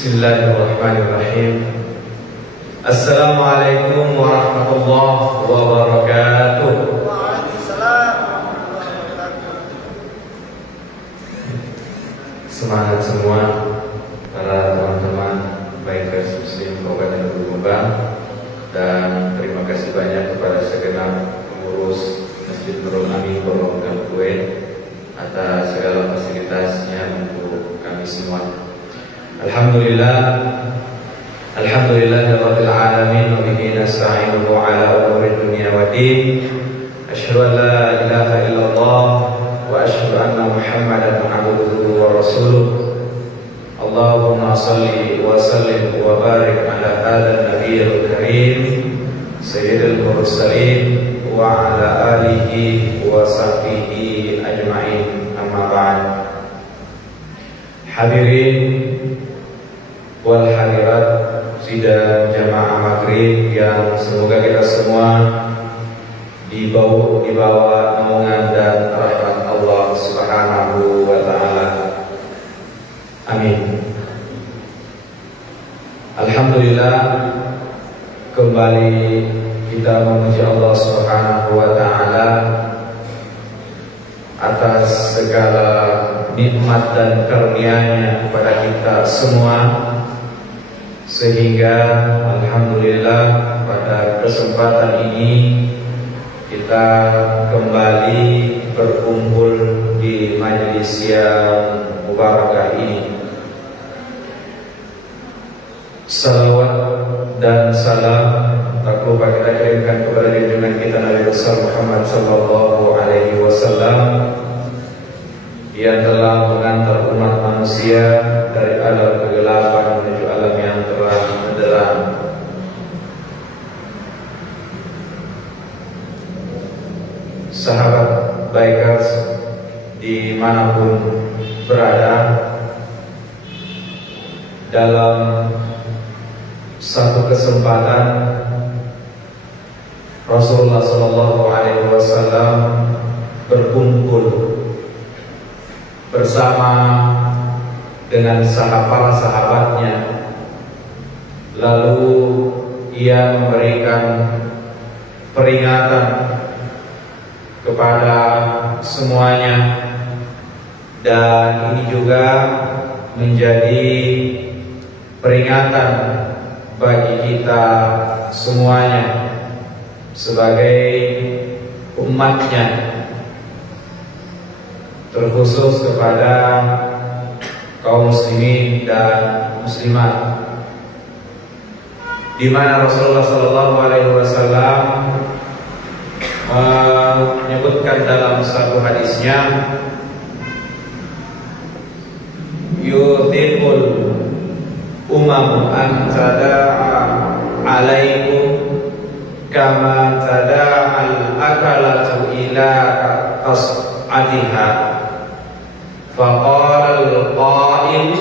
Bismillahirrahmanirrahim. Assalamualaikum warahmatullahi wabarakatuh. Waalaikumsalam warahmatullahi wabarakatuh. Semangat semua para teman-teman baik muslim Kabupaten Jombang, dan terima kasih banyak kepada segenap pengurus Masjid Nurul Amin Pondok Gangkuin atas segala fasilitasnya untuk kami semua. Alhamdulillahirabbil alamin wa bihi nasta'inuhu ala umuri dunya waddin. Asyhadu an la ilaha illallah wa asyhadu anna Muhammadan abduhu wa rasuluh. Allahumma shalli wa sallim wa barik ala hadzal nabiyil karim sayyidil mursalin wa ala alihi wa sahbihi ajma'in. Amma ba'd. Hadirin wal hadirat sidang jamaah maghrib yang semoga kita semua dibawa naungan dan rahmat Allah Subhanahu wa taala. Amin. Alhamdulillah, kembali kita memuji Allah Subhanahu wa taala atas segala nikmat dan karunia-Nya kepada kita semua, sehingga alhamdulillah pada kesempatan ini kita kembali berkumpul di majelis yang mubarakah ini. Salawat dan salam tak lupa kita kirimkan kepada junjungan kita Nabi besar Muhammad sallallahu alaihi wasallam yang telah mengantar umat manusia dari alam kegelapan menuju alam yang terang benderang. Sahabat bikers dimanapun berada, dalam satu kesempatan Rasulullah sallallahu alaihi wasallam berkumpul bersama dengan para sahabatnya, lalu ia memberikan peringatan kepada semuanya, dan ini juga menjadi peringatan bagi kita semuanya sebagai umatnya, terkhusus kepada kaum muslimin dan muslimat, di mana Rasulullah sallallahu alaihi wasallam menyebutkan dalam satu hadisnya, yuthibul umam an tada'a alaikum kama tada'al akalatu ila tas'atiha. Faqala al-qa'il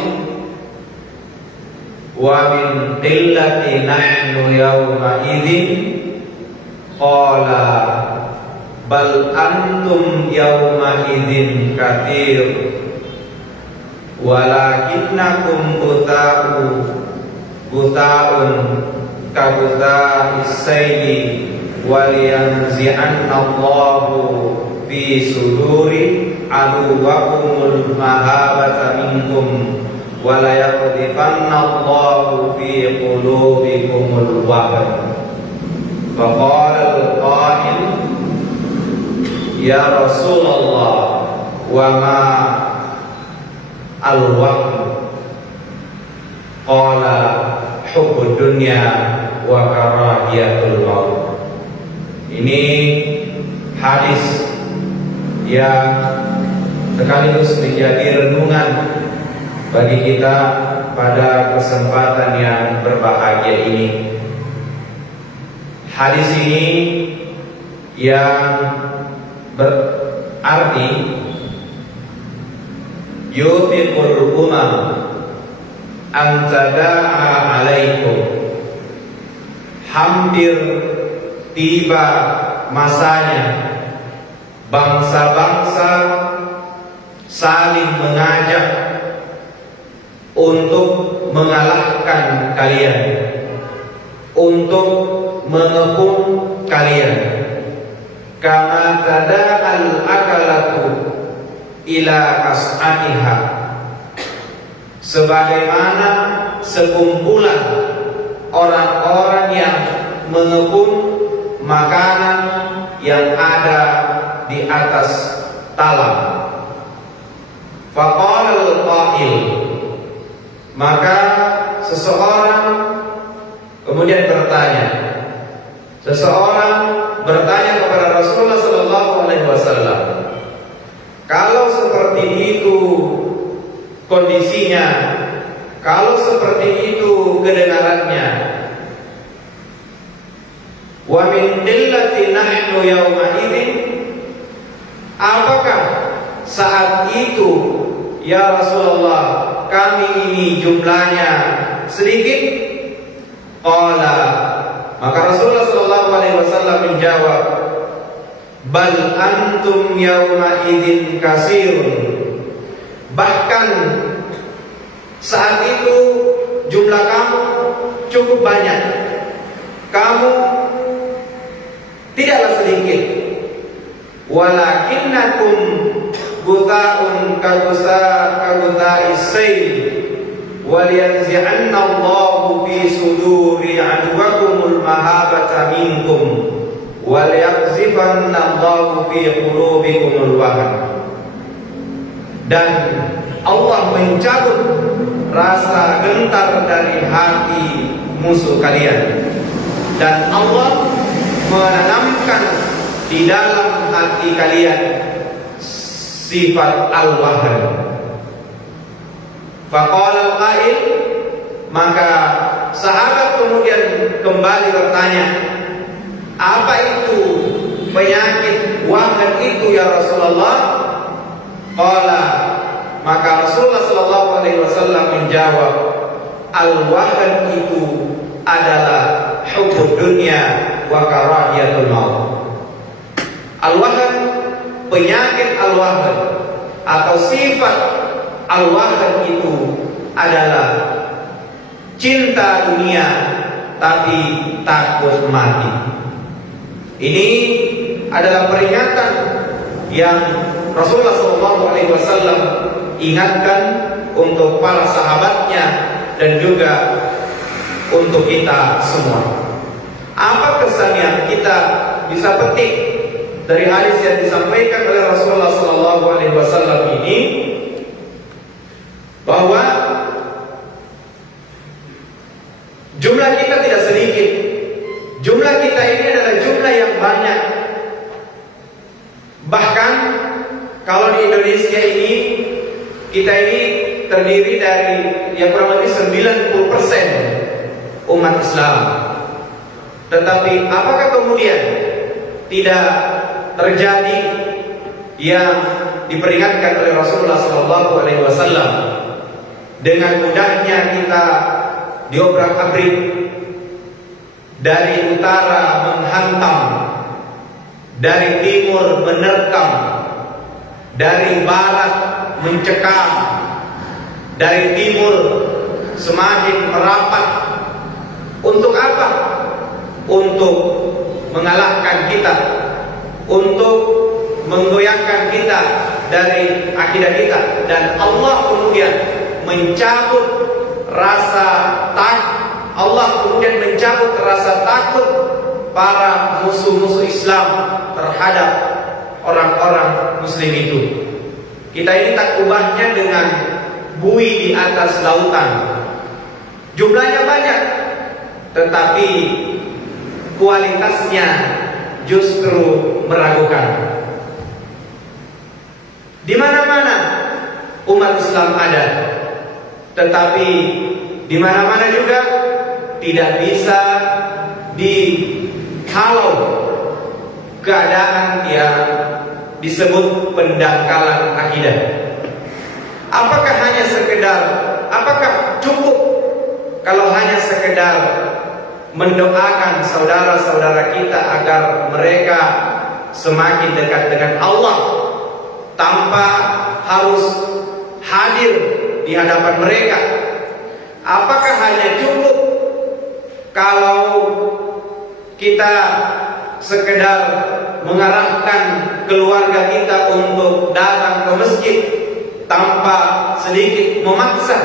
wa min qillati nahnu yawma idzin, qala bal antum yawma idzin katsir walakinnakum buta'un kabuta'is sayli waliyanzi'anna Allahu fi suduri aduwakumul mahabata minkum walayaqdifanna Allahu fi qulubikumul wahn. Faqala al-qa'il ya Rasulullah wa ma al-wahn, qala hubbud dunya wa karahiyatul maut. Ini hadis yang sekaligus menjadi renungan bagi kita pada kesempatan yang berbahagia ini. Hadis ini yang berarti yufiqul umam an tada'a alaikum, hampir tiba masanya bangsa-bangsa saling mengajak untuk mengalahkan kalian, untuk mengepung kalian. Kama tada'al akalatu ila kas'atiha, sebagaimana sekumpulan orang-orang yang mengepung makanan yang ada di atas talam. Faqala al-qa'il, maka seseorang kemudian bertanya. Seseorang bertanya kepada Rasulullah sallallahu alaihi wasallam, kalau seperti itu kondisinya, kalau seperti itu kedengarannya, wa min qillati nahnu yawma idzin, apakah saat itu ya Rasulullah kami ini jumlahnya sedikit? Qala, maka Rasulullah sallallahu alaihi wasallam menjawab, bal antum yawma idzin katsirun, bahkan saat itu jumlah kamu cukup banyak, kamu tidaklah sedikit. Walakinnakum guta'un kaguta'is sayl, waliyanzi'anna Allahu fi suduri aduwakumul mahabata minkum, waliyaqzifanna Allahu fi qulubikumul wahn. Dan Allah mencabut rasa gentar dari hati musuh kalian, dan Allah menanamkan di dalam hati kalian sifat al-wahn. Faqala al-qail, maka sahabat kemudian kembali bertanya, apa itu penyakit wahn itu ya Rasulullah? Qala, maka Rasulullah sallallahu alaihi wasallam menjawab, al-wahn itu adalah hubbud dunya wa karahiyatul maut. Al-wahn, penyakit al-wahn atau sifat al-wahn itu adalah cinta dunia tapi takut mati. Ini adalah peringatan yang Rasulullah SAW ingatkan untuk para sahabatnya dan juga untuk kita semua. Apa kesan yang kita bisa petik dari hadis yang disampaikan oleh Rasulullah SAW ini? Bahwa jumlah kita tidak sedikit. Jumlah kita ini adalah jumlah yang banyak. Bahkan kalau di Indonesia ini, kita ini terdiri dari yang kurang lebih 90% umat Islam. Tetapi apakah kemudian tidak terjadi yang diperingatkan oleh Rasulullah SAW? Dengan mudahnya kita diobrak-abrik, dari utara menghantam, dari timur menerkam, dari barat mencekam, dari timur semakin merapat. Untuk apa? Untuk mengalahkan kita, untuk menggoyangkan kita dari akidah kita. Dan Allah kemudian mencabut rasa Allah kemudian mencabut rasa takut para musuh-musuh Islam terhadap orang-orang Muslim itu. Kita ini tak ubahnya dengan buih di atas lautan. Jumlahnya banyak, tetapi kualitasnya justru meragukan. Di mana-mana umat Islam ada, tetapi di mana-mana juga tidak bisa dihalau keadaan yang disebut pendangkalan akidah. Apakah cukup kalau hanya sekedar mendoakan saudara-saudara kita agar mereka semakin dekat dengan Allah tanpa harus hadir di hadapan mereka? Apakah hanya cukup kalau kita sekedar mengarahkan keluarga kita untuk datang ke masjid tanpa sedikit memaksa?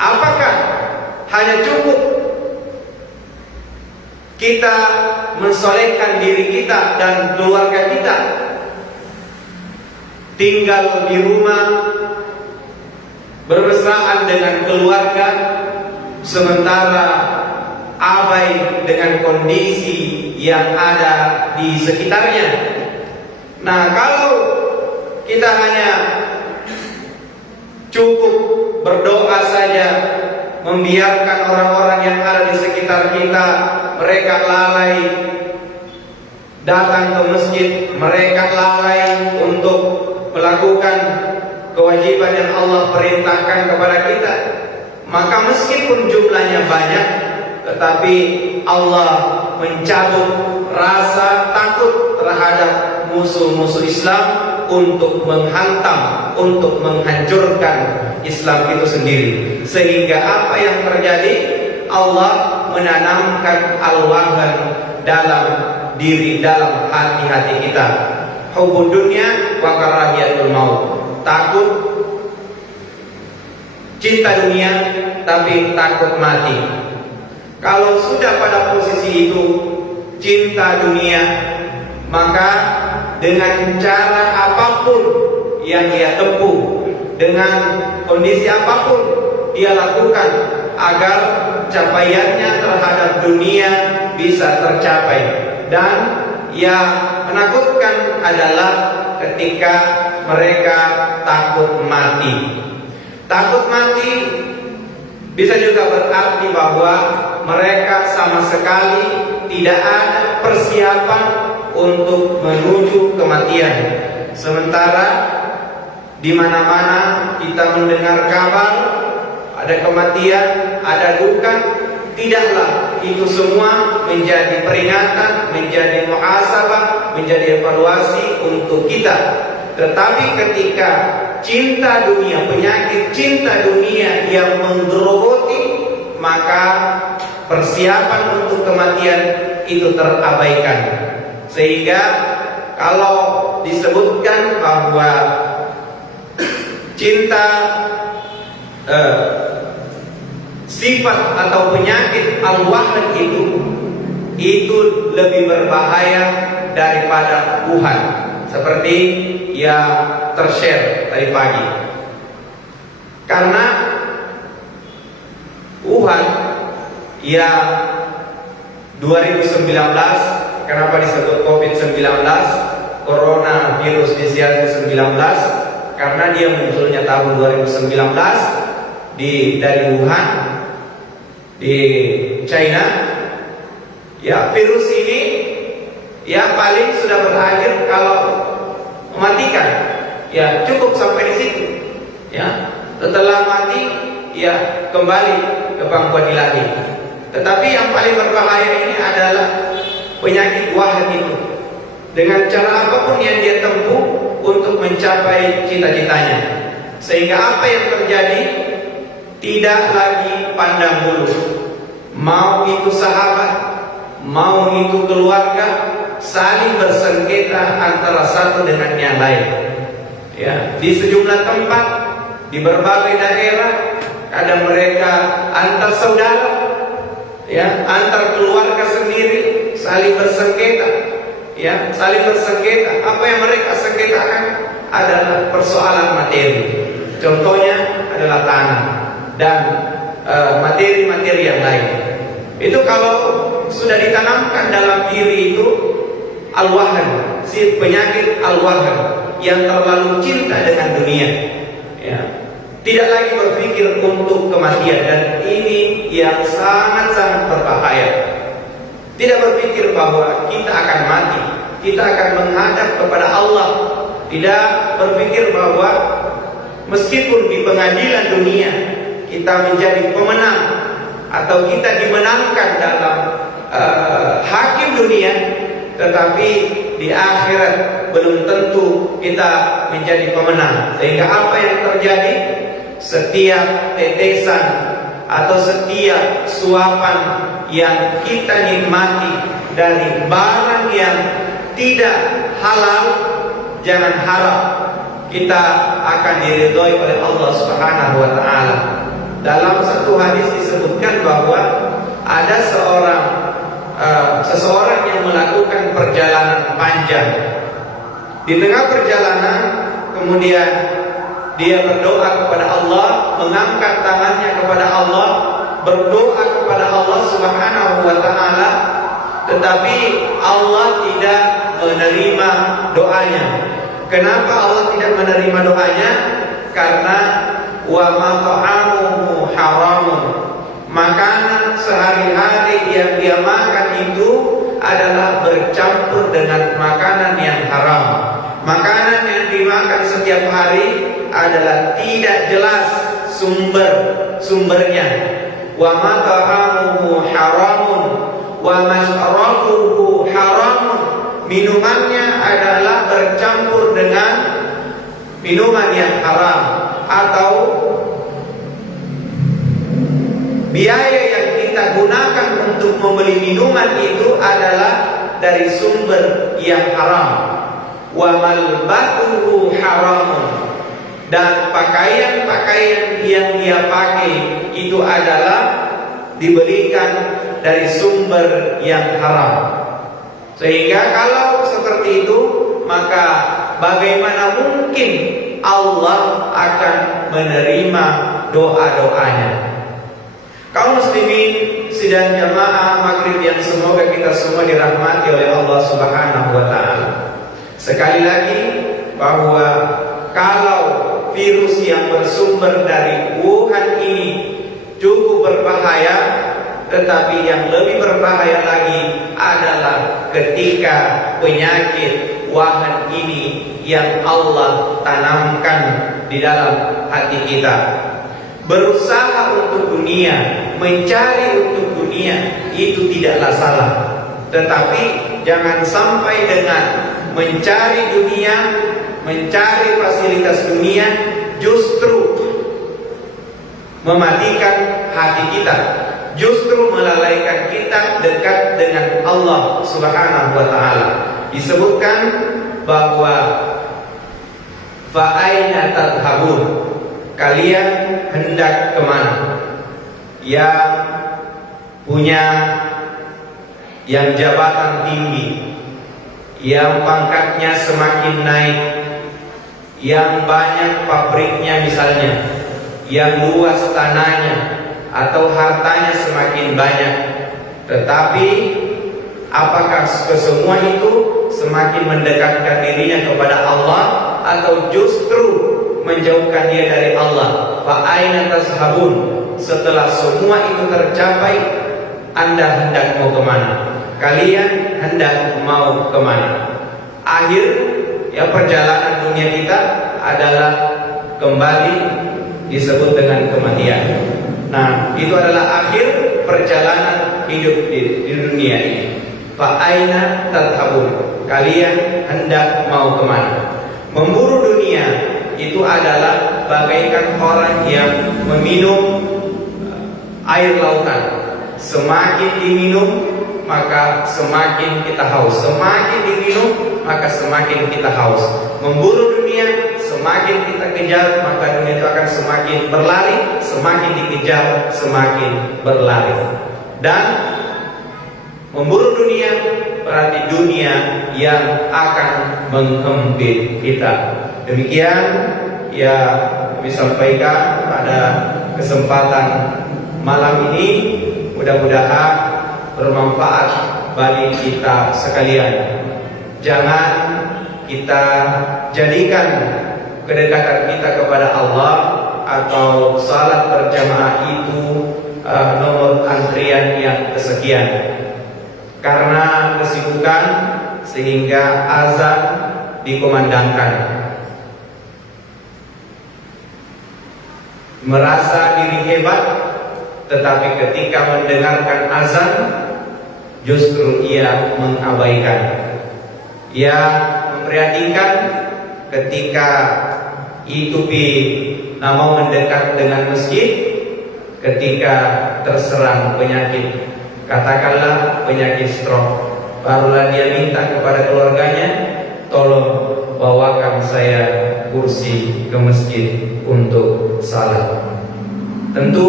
Apakah hanya cukup kita mensolehkan diri kita dan keluarga kita tinggal di rumah bermesraan dengan keluarga, sementara abai dengan kondisi yang ada di sekitarnya? Nah, kalau kita hanya cukup berdoa saja, membiarkan orang-orang yang ada di sekitar kita, mereka lalai datang ke masjid, mereka lalai untuk melakukan kewajiban yang Allah perintahkan kepada kita, maka meskipun jumlahnya banyak, tetapi Allah mencabut rasa takut terhadap musuh-musuh Islam untuk menghantam, untuk menghancurkan Islam itu sendiri. Sehingga apa yang terjadi, Allah menanamkan al-wahan dalam diri, dalam hati-hati kita. Hubbud dunya wa karahiyatul maut. Takut, cinta dunia, tapi takut mati. Kalau sudah pada posisi itu, cinta dunia, maka dengan cara apapun yang dia tempuh, dengan kondisi apapun dia lakukan agar capaiannya terhadap dunia bisa tercapai. Dan yang menakutkan adalah ketika mereka takut mati. Takut mati bisa juga berarti bahwa mereka sama sekali tidak ada persiapan untuk menuju kematian. Sementara di mana-mana kita mendengar kabar ada kematian, ada duka, tidaklah itu semua menjadi peringatan, menjadi muhasabah, menjadi evaluasi untuk kita. Tetapi ketika cinta dunia, penyakit cinta dunia yang menggerogoti, maka persiapan untuk kematian itu terabaikan. Sehingga kalau disebutkan bahwa cinta sifat atau penyakit al-wahn itu lebih berbahaya daripada Wuhan, seperti yang tershare tadi pagi. Karena Wuhan yang 2019, kenapa disebut COVID-19, coronavirus disease 19? Karena dia munculnya tahun 2019 dari Wuhan, di China. Ya, virus ini ya paling sudah berakhir kalau mematikan. Ya, cukup sampai di situ. Ya, setelah mati ya kembali ke pangkuan ilahi. Tetapi yang paling berbahaya ini adalah penyakit wahn itu. Dengan cara apapun yang dia tempuh untuk mencapai cita-citanya, sehingga apa yang terjadi tidak lagi pandang bulu. Mau itu sahabat, mau itu keluarga, saling bersengketa antara satu dengan yang lain. Ya, di sejumlah tempat, di berbagai daerah, kadang mereka antar saudara, ya, antar keluarga sendiri saling bersengketa. Ya, saling bersengketa. Apa yang mereka sengketakan adalah persoalan materi. Contohnya adalah tanah dan materi-materi yang lain. Itu kalau sudah ditanamkan dalam diri itu al-wahn, si penyakit al-wahn yang terlalu cinta dengan dunia. Ya, tidak lagi berpikir untuk kematian, dan ini yang sangat-sangat berbahaya. Tidak berpikir bahwa kita akan mati, kita akan menghadap kepada Allah. Tidak berpikir bahwa meskipun di pengadilan dunia kita menjadi pemenang atau kita dimenangkan dalam hakim dunia, tetapi di akhirat belum tentu kita menjadi pemenang. Sehingga apa yang terjadi? setiap tetesan atau setiap suapan yang kita nikmati dari barang yang tidak halal, jangan harap kita akan diridhoi oleh Allah Subhanahu wa taala. Dalam satu hadis disebutkan bahwa ada seseorang yang melakukan perjalanan panjang. Di tengah perjalanan kemudian dia berdoa kepada Allah, mengangkat tangannya kepada Allah, berdoa kepada Allah Subhanahu wa taala, tetapi Allah tidak menerima doanya. Kenapa Allah tidak menerima doanya? Karena wa ma ta'amuhu haramun. Makanan sehari-hari yang dia makan itu adalah bercampur dengan makanan yang haram. Makanan yang dimakan setiap hari adalah tidak jelas sumbernya. Wa ma ta'amuhu haramun wa mashrabuhu haramun. Minumannya adalah bercampur dengan minuman yang haram, atau biaya yang kita gunakan untuk membeli minuman itu adalah dari sumber yang haram. Wa malbasuhu haramun. Dan pakaian-pakaian yang dia pakai itu adalah diberikan dari sumber yang haram. Sehingga kalau seperti itu, maka bagaimana mungkin Allah akan menerima doa-doanya? Kaum muslimin sidang jamaah maghrib yang semoga kita semua dirahmati oleh Allah Subhanahu wa taala. Sekali lagi bahwa kalau virus yang bersumber dari Wuhan ini cukup berbahaya, tetapi yang lebih berbahaya lagi adalah ketika penyakit wahan ini yang Allah tanamkan di dalam hati kita. Berusaha untuk dunia, mencari untuk dunia itu tidaklah salah, tetapi jangan sampai dengan mencari dunia, mencari fasilitas dunia justru mematikan hati kita, justru melalaikan kita dekat dengan Allah Subhanahu wa taala. Disebutkan bahwa fa aina tadhhabun, kalian hendak kemana? Yang punya yang jabatan tinggi, yang pangkatnya semakin naik, yang banyak pabriknya misalnya, yang luas tanahnya atau hartanya semakin banyak. Tetapi apakah kesemua itu semakin mendekatkan dirinya kepada Allah atau justru menjauhkan dia dari Allah? Fa aina tazhabun? Setelah semua itu tercapai, Anda hendak mau kemana? Kalian hendak mau kemana? Akhir ya perjalanan dunia kita adalah kembali disebut dengan kematian. Nah, itu adalah akhir perjalanan hidup di dunia ini. Fa aina tadhhabun? Kalian hendak mau kemana? Memburu dunia itu adalah bagaikan orang yang meminum air lautan. Semakin diminum maka semakin kita haus, semakin diminum maka semakin kita haus. Memburu dunia, semakin kita kejar maka dunia itu akan semakin berlari, semakin dikejar semakin berlari. Dan memburu dunia berarti dunia yang akan menghempit kita. Demikian ya disampaikan pada kesempatan malam ini, mudah-mudahan bermanfaat bagi kita sekalian. Jangan kita jadikan kedekatan kita kepada Allah atau salat berjamaah itu nomor antrian yang kesekian. Karena kesibukan sehingga azan dikumandangkan. Merasa diri hebat, tetapi ketika mendengarkan azan justru ia mengabaikan. Ia memprihatinkan ketika itu mau mendekat dengan masjid ketika terserang penyakit, katakanlah penyakit stroke, barulah dia minta kepada keluarganya, tolong bawakan saya kursi ke masjid untuk salat. Tentu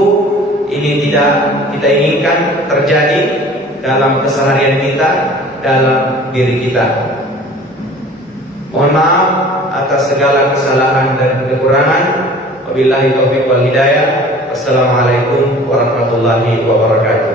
ini tidak kita inginkan terjadi dalam keseharian kita, dalam diri kita. Mohon maaf atas segala kesalahan dan kekurangan. Wabillahi taufiq wal hidayah. Wassalamualaikum warahmatullahi wabarakatuh.